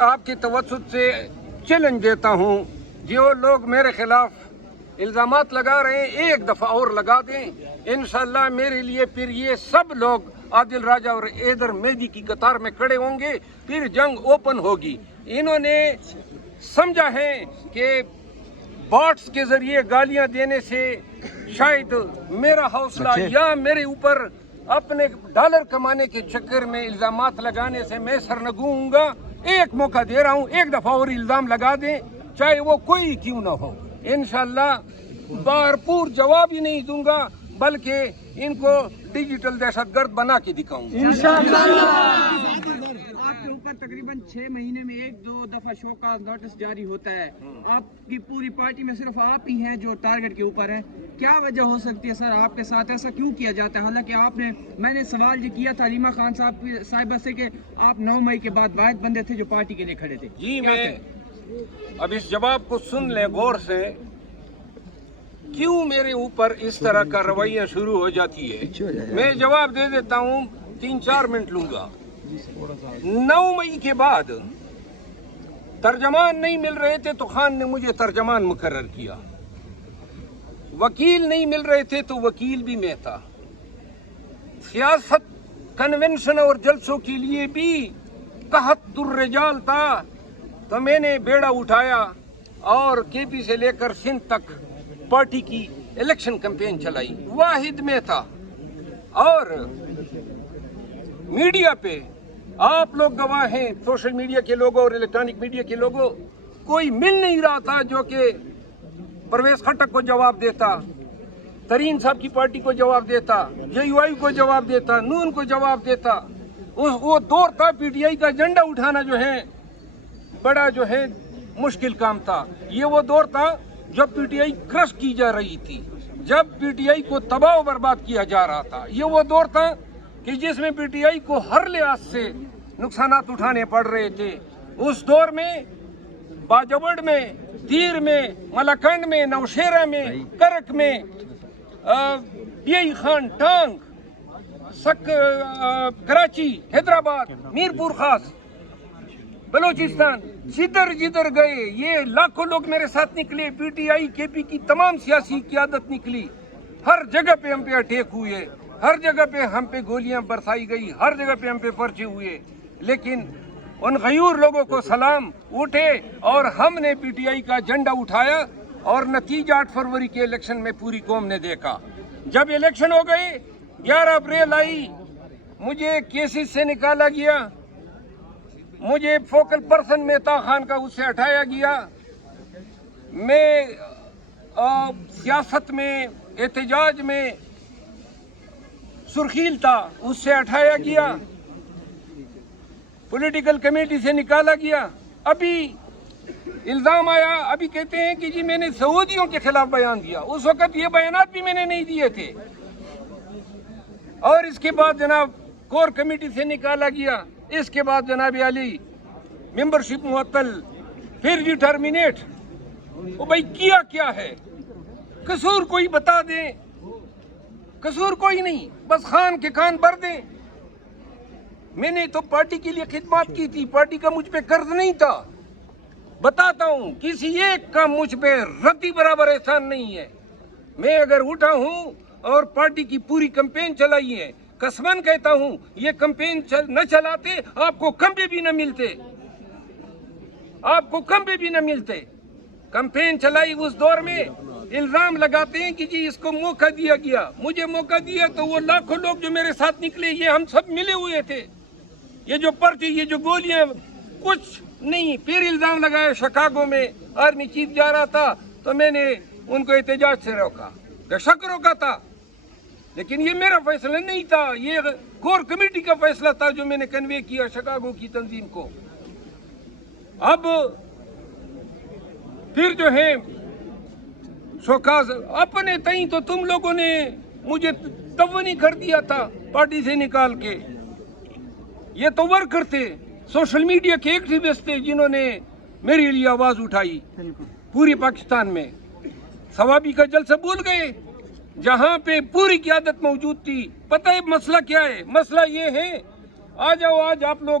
آپ کی توسط سے چیلنج دیتا ہوں، جو لوگ میرے خلاف الزامات لگا رہے ہیں ایک دفعہ اور لگا دیں، انشاءاللہ میرے لیے پھر یہ سب لوگ عادل راجہ اور حیدر مہدی کی قطار میں کھڑے ہوں گے، پھر جنگ اوپن ہوگی۔ انہوں نے سمجھا ہے کہ باٹس کے ذریعے گالیاں دینے سے شاید میرا حوصلہ یا میرے اوپر اپنے ڈالر کمانے کے چکر میں الزامات لگانے سے میں سرنگوں ہوں گا۔ ایک موقع دے رہا ہوں، ایک دفعہ اور الزام لگا دیں، چاہے وہ کوئی کیوں نہ ہو، انشاءاللہ بھرپور جواب ہی نہیں دوں گا، بلکہ ان کو ڈیجیٹل دہشت گرد بنا کے دکھاؤں گا۔ آپ کے اوپر تقریباً 6 مہینے میں 1-2 دفعہ شوکاز نوٹس جاری ہوتا ہے، آپ کی پوری پارٹی میں صرف آپ ہی ہیں جو ٹارگٹ کے اوپر ہیں، کیا وجہ ہو سکتی ہے سر آپ کے ساتھ ایسا کیوں کیا جاتا ہے؟ حالانکہ میں نے سوال یہ کیا تھا علیمہ خان صاحبہ سے کہ آپ 9 مئی کے بعد واحد بندے تھے جو پارٹی کے لیے کھڑے تھے۔ جی میں اب اس جواب کو سن لیں غور سے، کیوں میرے اوپر اس طرح کا رویہ شروع ہو جاتی ہے؟ میں جواب دے دیتا ہوں، 3-4 منٹ لوں گا۔ 9 مئی کے بعد ترجمان نہیں مل رہے تھے تو خان نے مجھے ترجمان مقرر کیا، وکیل نہیں مل رہے تھے تو وکیل بھی میں تھا، سیاست کنونشن اور جلسوں کے لیے بھی قحط الرجال تھا، تو میں نے بیڑا اٹھایا اور کے پی سے لے کر سندھ تک پارٹی کی الیکشن کیمپین چلائی، واحد میں تھا۔ اور میڈیا پہ آپ لوگ گواہ ہیں، سوشل میڈیا کے لوگوں اور الیکٹرانک میڈیا کے لوگوں، کوئی مل نہیں رہا تھا جو کہ پرویز خٹک کو جواب دیتا، ترین صاحب کی پارٹی کو جواب دیتا، JUI کو جواب دیتا، نون کو جواب دیتا۔ وہ دور تھا، پی ٹی آئی کا جھنڈا اٹھانا جو ہے بڑا جو ہے مشکل کام تھا۔ یہ وہ دور تھا جب پی ٹی آئی کرش کی جا رہی تھی، جب پی ٹی آئی کو تباہ و برباد کیا جا رہا تھا۔ یہ وہ دور تھا کہ جس میں پی ٹی آئی کو ہر لحاظ سے نقصانات اٹھانے پڑ رہے تھے۔ اس دور میں باجوڑ میں، دیر میں، ملاکنڈ میں، نوشہرہ میں، کرک میں، خان ٹانگ، کراچی، حیدرآباد، میرپور خاص، بلوچستان، جدھر جدھر گئے یہ لاکھوں لوگ میرے ساتھ نکلے، پی ٹی آئی کے پی کی تمام سیاسی قیادت نکلی، ہر جگہ پہ ہم پہ اٹیک ہوئے، ہر جگہ پہ ہم پہ گولیاں برسائی گئی، ہر جگہ پہ ہم پہ پرچے ہوئے، لیکن ان غیور لوگوں کو سلام اٹھے اور ہم نے پی ٹی آئی کا جھنڈا اٹھایا، اور نتیجہ 8 فروری کے الیکشن میں پوری قوم نے دیکھا۔ جب الیکشن ہو گئے، 11 اپریل آئی، مجھے کیسز سے نکالا گیا، مجھے فوکل پرسن مہتا خان کا اس سے ہٹایا گیا، میں سیاست میں احتجاج میں سرخیل تھا، اس سے ہٹایا گیا، پولیٹیکل کمیٹی سے نکالا گیا۔ ابھی الزام آیا، ابھی کہتے ہیں کہ جی میں نے سعودیوں کے خلاف بیان دیا، اس وقت یہ بیانات بھی میں نے نہیں دیے تھے۔ اور اس کے بعد جناب کور کمیٹی سے نکالا گیا، اس کے بعد جناب علی ممبرشپ معطل، پھر جی ٹرمینیٹ۔ وہ بھائی کیا ہے؟ قصور کوئی بتا دیں، قصور کوئی نہیں، بس خان کے کان بھر دیں۔ میں نے تو پارٹی کے لیے خدمات کی تھی، پارٹی کا مجھ پہ قرض نہیں تھا۔ بتاتا ہوں، کسی ایک کا مجھ پہ رتی برابر احسان نہیں ہے۔ میں اگر اٹھا ہوں اور پارٹی کی پوری کمپین چلائی ہے، قسماً کہتا ہوں یہ کمپین نہ چلاتے آپ کو کمبے بھی نہ ملتے، آپ کو کمبے بھی نہ ملتے۔ کمپین چلائی اس دور میں، الزام لگاتے ہیں کہ جی اس کو موقع دیا گیا، مجھے موقع دیا تو وہ لاکھوں لوگ جو میرے ساتھ نکلے یہ ہم سب ملے ہوئے تھے۔ یہ جو پرچے، یہ جو گولیاں، کچھ نہیں۔ پھر الزام لگایا شکاگو میں آرمی چیف جا رہا تھا تو میں نے ان کو احتجاج سے روکا، بے شک روکا تھا، لیکن یہ میرا فیصلہ نہیں تھا، یہ کور کمیٹی کا فیصلہ تھا جو میں نے کنوے کیا شکاگو کی تنظیم کو۔ اب پھر جو ہے شوکاز اپنے تئیں تو تم لوگوں نے مجھے تبنی کر دیا تھا پارٹی سے نکال کے۔ یہ تو ورکر تھے، سوشل میڈیا کے ایکٹیوسٹ تھے جنہوں نے میرے لیے آواز اٹھائی پوری پاکستان میں۔ ثوابی کا جلسہ بھول گئے جہاں پہ پوری قیادت موجود تھی۔ پتہ ہے مسئلہ کیا ہے؟ مسئلہ یہ ہے، آ جاؤ آج آپ لوگ